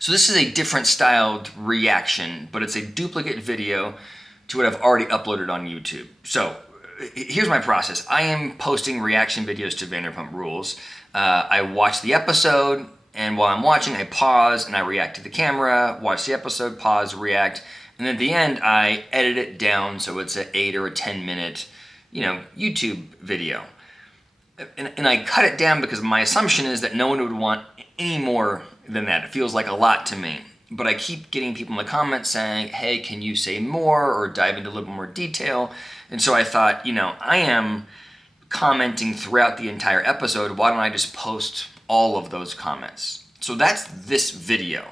So this is a different styled reaction, but it's a duplicate video to what I've already uploaded on YouTube. So here's my process. I am posting reaction videos to Vanderpump Rules. I watch the episode, and while I'm watching, I pause and I react to the camera, watch the episode, pause, react, and then at the end, I edit it down so it's an 8 or a 10 minute, YouTube video. And I cut it down because my assumption is that no one would want any more than that. It feels like a lot to me. But I keep getting people in the comments saying, hey, can you say more or dive into a little more detail? And so I thought, I am commenting throughout the entire episode. Why don't I just post all of those comments? So that's this video.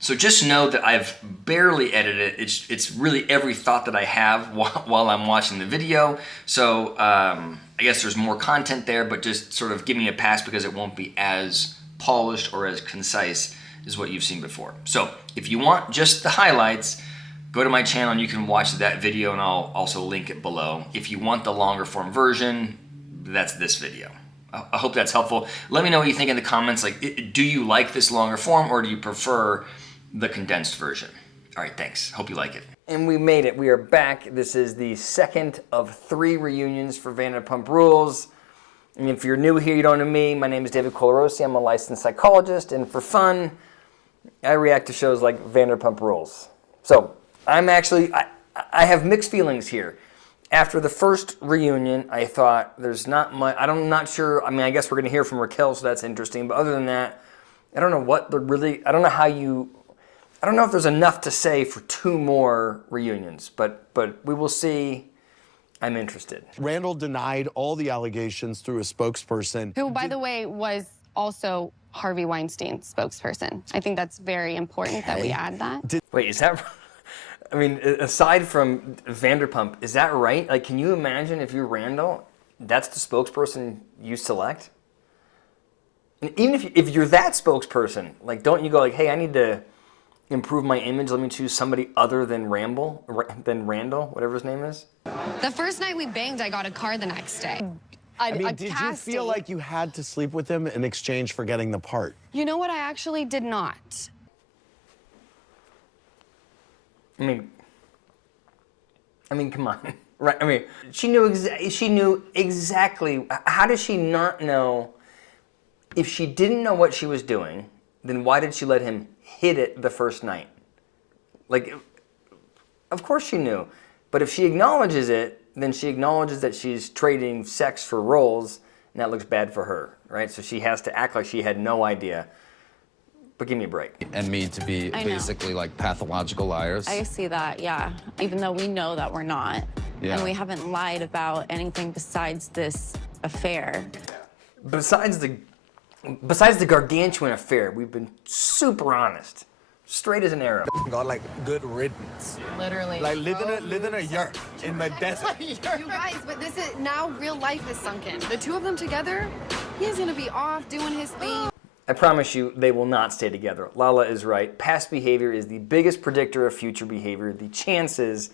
So just know that I've barely edited it. It's really every thought that I have while I'm watching the video. So I guess there's more content there, but just sort of give me a pass because it won't be as polished or as concise as what you've seen before. So if you want just the highlights, go to my channel and you can watch that video, and I'll also link it below. If you want the longer form version, that's this video. I hope that's helpful. Let me know what you think in the comments. Like, do you like this longer form or do you prefer the condensed version? All right, thanks. Hope you like it. And we made it. We are back. This is the second of 3 reunions for Vanderpump Rules. And if you're new here, you don't know me, my name is DavidColarossi. I'm a licensed psychologist, and for fun, I react to shows like Vanderpump Rules. So I'm actually, I have mixed feelings here. After the first reunion, I thought there's not much, I'm not sure, I guess we're going to hear from Raquel, so that's interesting. But other than that, I don't know what the really, I don't know if there's enough to say for 2 more reunions, but we will see. I'm interested. Randall denied all the allegations through a spokesperson. Who, by the way, was also Harvey Weinstein's spokesperson. I think that's very important that we add that. Wait, is that, aside from Vanderpump, is that right? Like, can you imagine if you're Randall, that's the spokesperson you select? And even if you're that spokesperson, like, don't you go like, hey, I need to improve my image, let me choose somebody other than Randall, whatever his name is? The first night we banged, I got a car the next day. Did you feel like you had to sleep with him in exchange for getting the part? You know what? I actually did not. I mean, come on, right? She knew exactly. How does she not know? If she didn't know what she was doing, then why did she let him hit it the first night? Like, of course she knew. But if she acknowledges it, then she acknowledges that she's trading sex for roles, and that looks bad for her, right? So she has to act like she had no idea. But give me a break. And me to be basically like pathological liars. I see that, yeah. Even though we know that we're not. Yeah. And we haven't lied about anything besides this affair. Besides the gargantuan affair, we've been super honest. Straight as an arrow. Got like good riddance. Literally. Like living a yurt in the desert. You guys, but this is now real life is sunk in. The 2 of them together, he's gonna be off doing his thing. I promise you, they will not stay together. Lala is right. Past behavior is the biggest predictor of future behavior. The chances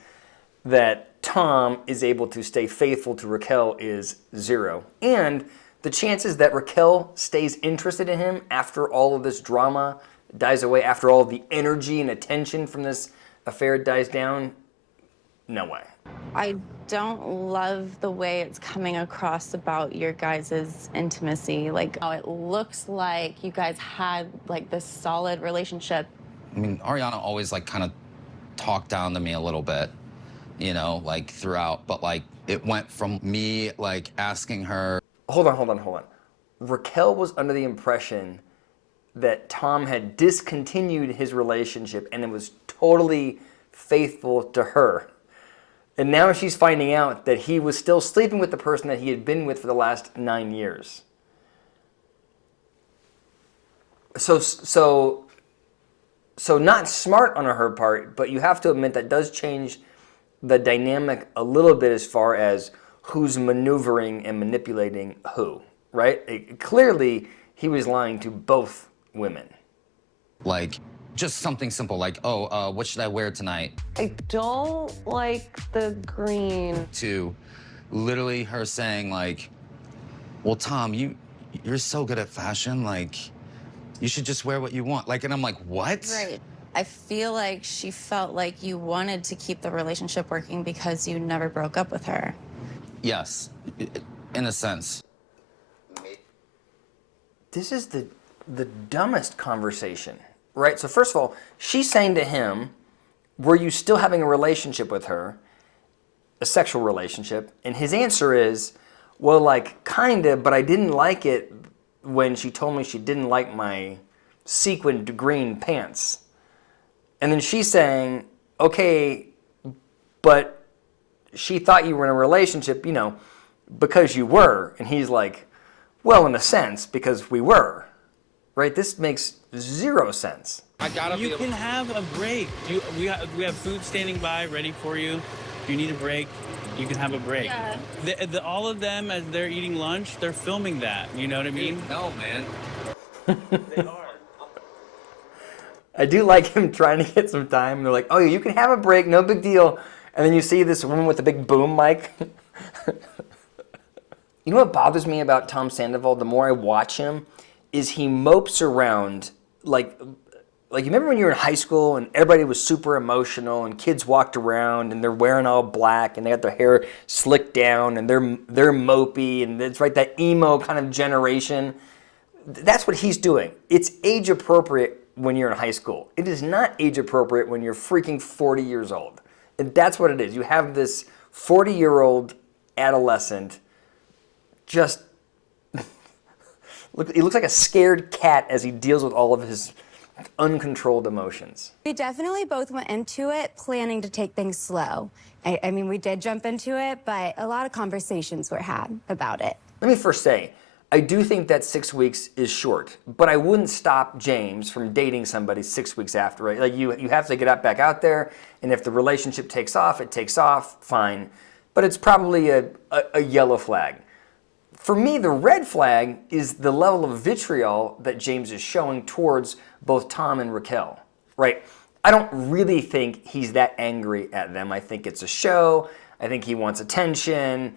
that Tom is able to stay faithful to Raquel is 0. And the chances that Raquel stays interested in him after all of this drama dies away, after all of the energy and attention from this affair dies down, no way. I don't love the way it's coming across about your guys' intimacy. Like, it looks like you guys had like this solid relationship. Ariana always like kind of talked down to me a little bit, like throughout, but like it went from me like asking her. Hold on. Raquel was under the impression that Tom had discontinued his relationship and it was totally faithful to her. And now she's finding out that he was still sleeping with the person that he had been with for the last 9 years. So not smart on her part, but you have to admit that does change the dynamic a little bit as far as who's maneuvering and manipulating who, right? Clearly, he was lying to both women. Like, just something simple like, oh, what should I wear tonight? I don't like the green. To literally her saying like, well, Tom, you're so good at fashion, like, You should just wear what you want. Like, and I'm like, what? Right. I feel like she felt like you wanted to keep the relationship working because you never broke up with her. Yes, in a sense. This is the dumbest conversation, right? So first of all, she's saying to him, were you still having a relationship with her, a sexual relationship? And his answer is, well, like, kinda, but I didn't like it when she told me she didn't like my sequined green pants. And then she's saying, okay, but she thought you were in a relationship, you know, because you were. And he's like, well, in a sense, because we were. Right? This makes zero sense. You can have a break. We have food standing by ready for you. If you need a break, you can have a break. Yeah. All of them, as they're eating lunch, they're filming that. You know what I mean? No, man. They are. I do like him trying to get some time. They're like, oh, you can have a break, no big deal. And then you see this woman with a big boom mic. You know what bothers me about Tom Sandoval, the more I watch him, is he mopes around like you remember when you were in high school and everybody was super emotional and kids walked around and they're wearing all black and they got their hair slicked down and they're mopey and it's right, that emo kind of generation. That's what he's doing. It's age appropriate when you're in high school. It is not age appropriate when you're freaking 40 years old. And that's what it is. You have this 40-year-old adolescent just he looks like a scared cat as he deals with all of his uncontrolled emotions. We definitely both went into it planning to take things slow. I mean, we did jump into it, but a lot of conversations were had about it. Let me first say, I do think that 6 weeks is short, but I wouldn't stop James from dating somebody 6 weeks after, right? Like you have to get back out there, and if the relationship takes off, it takes off, fine. But it's probably a yellow flag. For me, the red flag is the level of vitriol that James is showing towards both Tom and Raquel, right? I don't really think he's that angry at them. I think it's a show. I think he wants attention.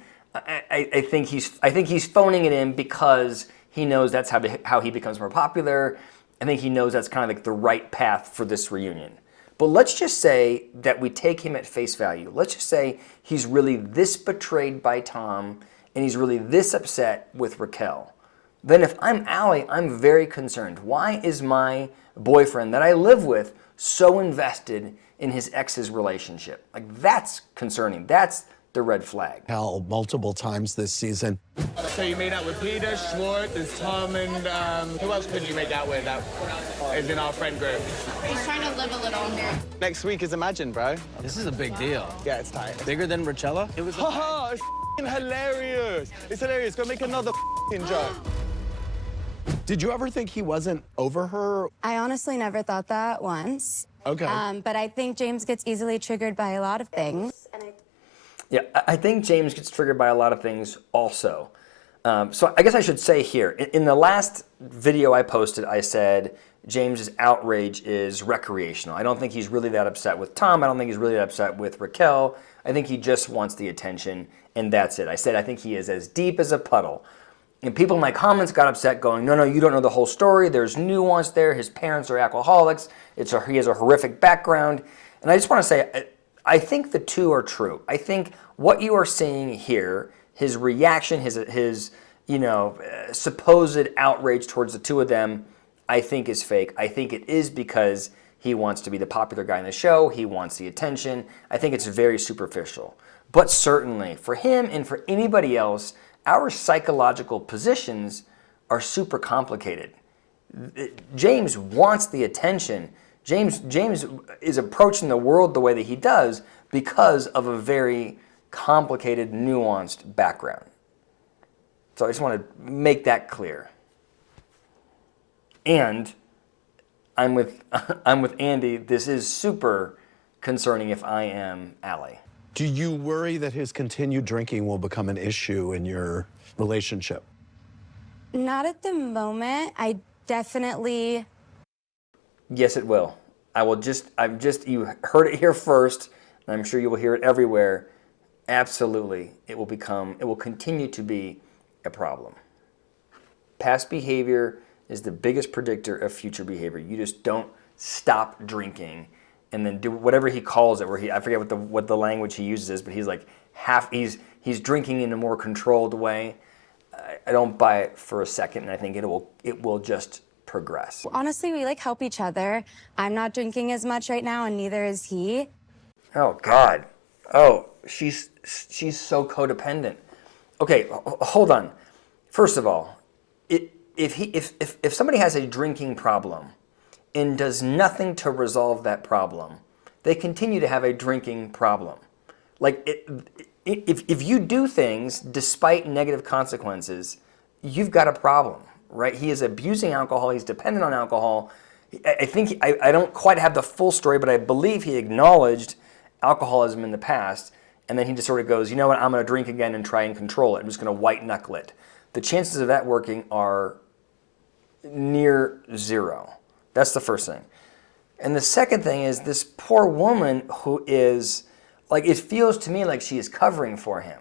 I think he's phoning it in because he knows that's how he becomes more popular. I think he knows that's kind of like the right path for this reunion. But let's just say that we take him at face value. Let's just say he's really this betrayed by Tom and he's really this upset with Raquel. Then if I'm Allie, I'm very concerned. Why is my boyfriend that I live with so invested in his ex's relationship? Like, that's concerning. That's the red flag. Hell, multiple times this season. So you made out with Peter, Schwartz, and Tom, and who else could you make out with that is in our friend group? He's trying to live a little here. Next week is Imagine, bro. This is a big deal. Yeah, it's tight. Bigger than Rochella? It was. Haha, it's hilarious. It's hilarious. Go make another joke. Did you ever think he wasn't over her? I honestly never thought that once. Okay. But I think James gets easily triggered by a lot of things. Yeah, I think James gets triggered by a lot of things also. So I guess I should say here, in the last video I posted, I said James's outrage is recreational. I don't think he's really that upset with Tom. I don't think he's really that upset with Raquel. I think he just wants the attention, and that's it. I said I think he is as deep as a puddle. And people in my comments got upset going, no, you don't know the whole story. There's nuance there. His parents are alcoholics. He has a horrific background. And I just want to say, I think the two are true. I think what you are seeing here, his reaction, his supposed outrage towards the two of them, I think is fake. I think it is because he wants to be the popular guy in the show. He wants the attention. I think it's very superficial. But certainly, for him and for anybody else, our psychological positions are super complicated. James wants the attention. James is approaching the world the way that he does because of a very complicated, nuanced background. So I just want to make that clear. And I'm with Andy. This is super concerning if I am Allie. Do you worry that his continued drinking will become an issue in your relationship? Not at the moment. I definitely... Yes, it will. You heard it here first, and I'm sure you will hear it everywhere. Absolutely, it will continue to be a problem. Past behavior is the biggest predictor of future behavior. You just don't stop drinking and then do whatever he calls it, where I forget what the language he uses is, but he's like he's drinking in a more controlled way. I don't buy it for a second, and I think it will just progress. Honestly, we like help each other. I'm not drinking as much right now, and neither is he. Oh God. Oh, she's so codependent. Okay, hold on. First of all, if somebody has a drinking problem and does nothing to resolve that problem, they continue to have a drinking problem. Like if you do things despite negative consequences, you've got a problem, right? He is abusing alcohol. He's dependent on alcohol. I think I don't quite have the full story, but I believe he acknowledged alcoholism in the past, and then he just sort of goes, you know what, I'm going to drink again and try and control it. I'm just going to white knuckle it. The chances of that working are near zero. That's the first thing. And the second thing is this poor woman who is, like, it feels to me like she is covering for him.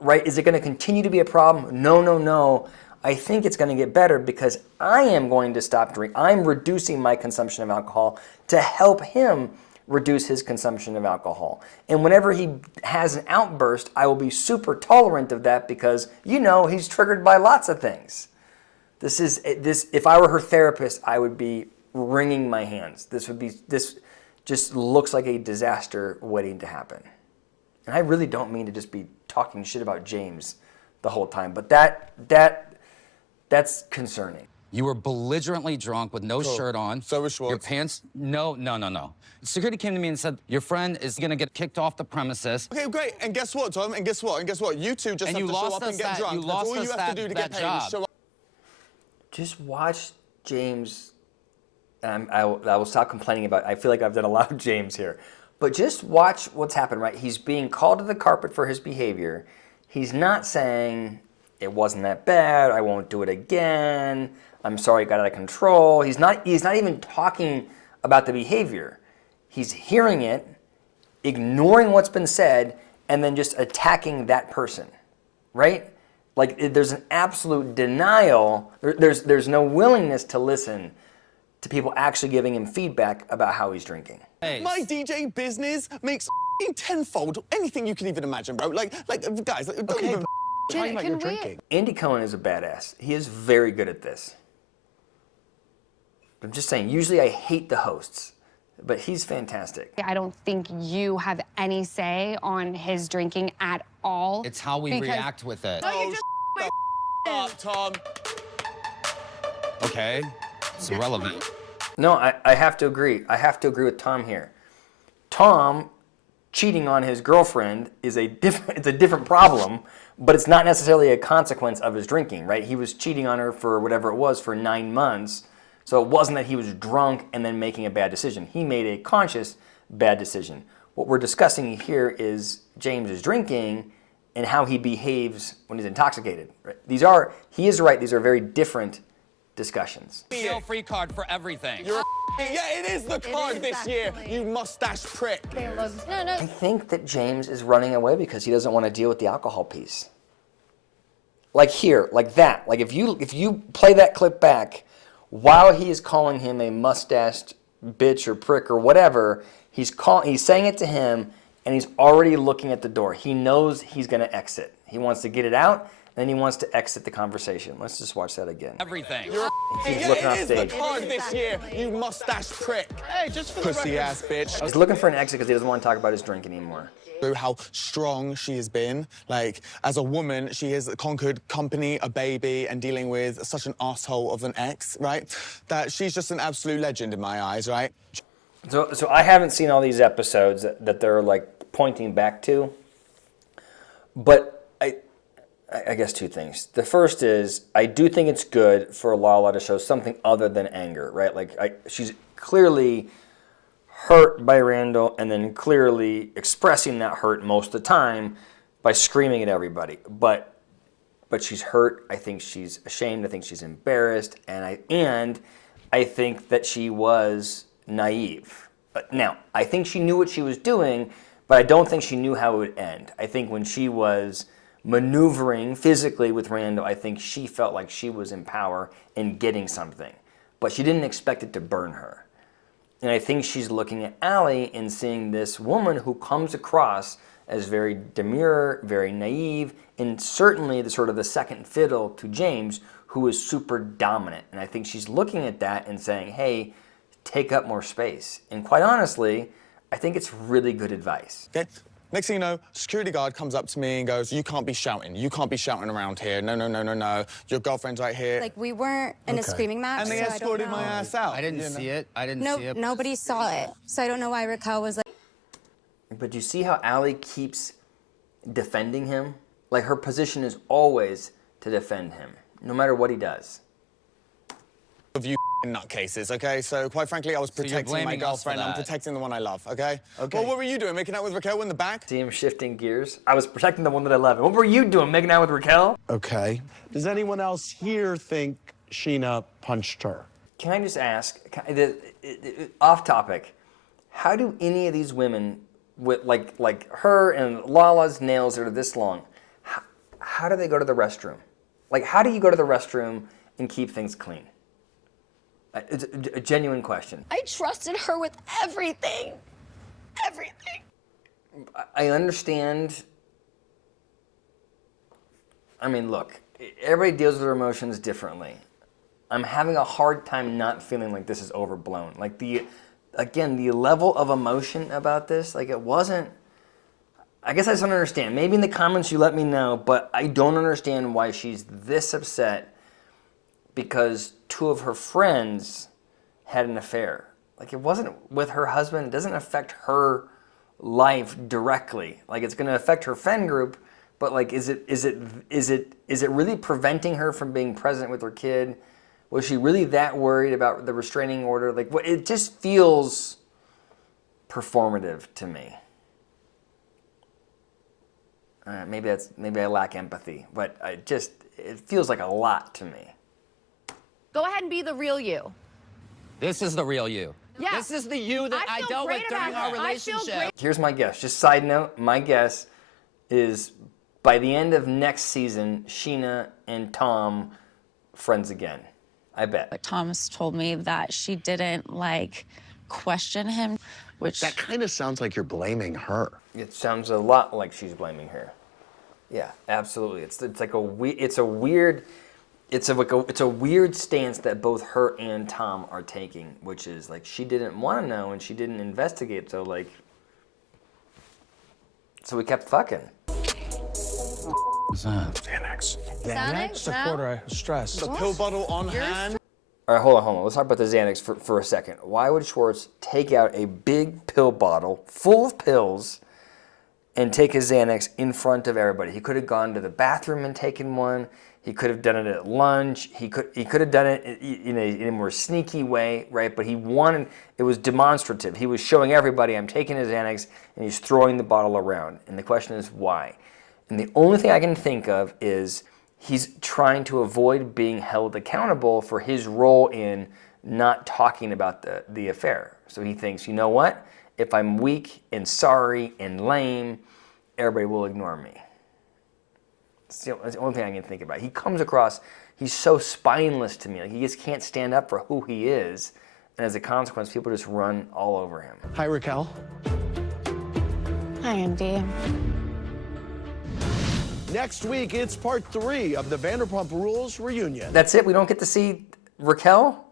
Right? Is it going to continue to be a problem? No. I think it's going to get better because I am going to stop drinking. I'm reducing my consumption of alcohol to help him reduce his consumption of alcohol. And whenever he has an outburst, I will be super tolerant of that because, he's triggered by lots of things. If I were her therapist, I would be wringing my hands. This just looks like a disaster waiting to happen. And I really don't mean to just be talking shit about James the whole time, but that's concerning. You were belligerently drunk with no shirt on. So was Schwartz. Your pants, no. Security came to me and said, your friend is gonna get kicked off the premises. Okay, great. And guess what, Tom? And guess what? You two just have to show up and get drunk. That's all you have to do to get paid is show up. Just watch James. I will stop complaining about it. I feel like I've done a lot of James here. But just watch what's happened, right? He's being called to the carpet for his behavior. He's not saying, it wasn't that bad, I won't do it again, I'm sorry it got out of control. He's not even talking about the behavior. He's hearing it, ignoring what's been said, and then just attacking that person, right? Like, there's an absolute denial. There's no willingness to listen to people actually giving him feedback about how he's drinking. Hey. My DJ business makes tenfold anything you can even imagine, bro. Like guys, don't even talking about your drinking. Andy Cohen is a badass. He is very good at this. I'm just saying, usually I hate the hosts, but he's fantastic. I don't think you have any say on his drinking at all. It's how we react with it. Oh, up, Tom. Okay, it's irrelevant. No, I have to agree. I have to agree with Tom here. Tom cheating on his girlfriend is it's a different problem, but it's not necessarily a consequence of his drinking, right? He was cheating on her for whatever it was for 9 months, so it wasn't that he was drunk and then making a bad decision. He made a conscious bad decision. What we're discussing here is James's drinking and how he behaves when he's intoxicated. Right? He is right, these are very different discussions. Sale free card for everything. Yeah, it is the card this year, you mustache prick. I think that James is running away because he doesn't want to deal with the alcohol piece. Like here, like that. Like if you play that clip back, while he is calling him a mustached bitch or prick or whatever, he's saying it to him, and he's already looking at the door. He knows he's going to exit. He wants to get it out, and then he wants to exit the conversation. Let's just watch that again. Everything. He's looking off It is stage. the card this year, you mustache prick. Hey, just for pussy ass bitch. He's looking for an exit because he doesn't want to talk about his drink anymore. How strong she has been. Like, as a woman, she has conquered company, a baby, and dealing with such an asshole of an ex, right? That she's just an absolute legend in my eyes, right? So I haven't seen all these episodes that they're like pointing back to, but I guess two things. The first is I do think it's good for Lala to show something other than anger, right? Like she's clearly hurt by Randall and then clearly expressing that hurt most of the time by screaming at everybody. But she's hurt. I think she's ashamed. I think she's embarrassed, and I think that she was naive. Now, I think she knew what she was doing, but I don't think she knew how it would end. I think when she was maneuvering physically with Randall, I think she felt like she was in power and getting something. But she didn't expect it to burn her. And I think she's looking at Allie and seeing this woman who comes across as very demure, very naive, and certainly the sort of the second fiddle to James, who is super dominant. And I think she's looking at that and saying, hey, take up more space. And quite honestly, I think it's really good advice. Okay. Next thing you know, security guard comes up to me and goes, you can't be shouting. You can't be shouting around here. No, no, no, no, no. Your girlfriend's right here. Like, we weren't in a screaming match, And they so I don't escorted know. my ass out. I didn't see it. I didn't see it. Nobody saw it. So I don't know why Raquel was like... But you see how Allie keeps defending him? Like, her position is always to defend him, no matter what he does. Of you nutcases, okay? So, quite frankly, I was protecting my blaming us for girlfriend. I'm that. protecting the one I love, okay? Okay. Well, what were you doing? Making out with Raquel in the back? See him shifting gears? I was protecting the one that I love. What were you doing, making out with Raquel? Okay. Does anyone else here think Sheena punched her? Can I just ask, off topic, how do any of these women, with like her and Lala's nails that are this long, how do they go to the restroom? Like, how do you go to the restroom and keep things clean? It's a genuine question. I trusted her with everything. Everything. I understand. I mean, look, everybody deals with their emotions differently. I'm having a hard time not feeling like this is overblown. Like, the level of emotion about this, like, it wasn't. I guess I just don't understand. Maybe in the comments you let me know, but I don't understand why she's this upset because two of her friends had an affair. Like, it wasn't with her husband. It doesn't affect her life directly. Like, it's going to affect her friend group, but like, is it really preventing her from being present with her kid? Was she really that worried about the restraining order? Like, it just feels performative to me. Maybe I lack empathy, but it feels like a lot to me. Go ahead and be the real you. This is the real you. Yeah. This is the you that I dealt with during our relationship. Here's my guess. Just side note, my guess is by the end of next season, Sheena and Tom friends again. I bet. Thomas told me that she didn't, question him, which... That kind of sounds like you're blaming her. It sounds a lot like she's blaming her. Yeah, absolutely. It's a weird stance that both her and Tom are taking, which is like she didn't want to know and she didn't investigate, so we kept fucking. What's that? Xanax. Xanax? It's a quarter stress. The pill bottle on hand. All right, hold on. Let's talk about the Xanax for a second. Why would Schwartz take out a big pill bottle full of pills and take a Xanax in front of everybody? He could have gone to the bathroom and taken one. He could have done it at lunch. He could have done it in a more sneaky way, right? But it was demonstrative. He was showing everybody, I'm taking a Xanax, and he's throwing the bottle around. And the question is, why? And the only thing I can think of is he's trying to avoid being held accountable for his role in not talking about the affair. So he thinks, you know what? If I'm weak and sorry and lame, everybody will ignore me. It's the only thing I can think about. He comes across, he's so spineless to me. Like, he just can't stand up for who he is. And as a consequence, people just run all over him. Hi, Raquel. Hi, Andy. Next week, it's part 3 of the Vanderpump Rules reunion. That's it? We don't get to see Raquel?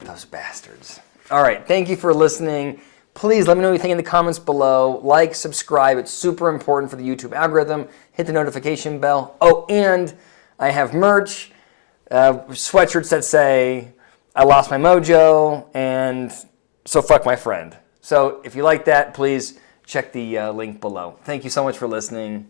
Those bastards. All right, thank you for listening. Please let me know what you think in the comments below. Like, subscribe. It's super important for the YouTube algorithm. Hit the notification bell. Oh, and I have merch, sweatshirts that say, I lost my mojo, and so fuck my friend. So if you like that, please check the link below. Thank you so much for listening.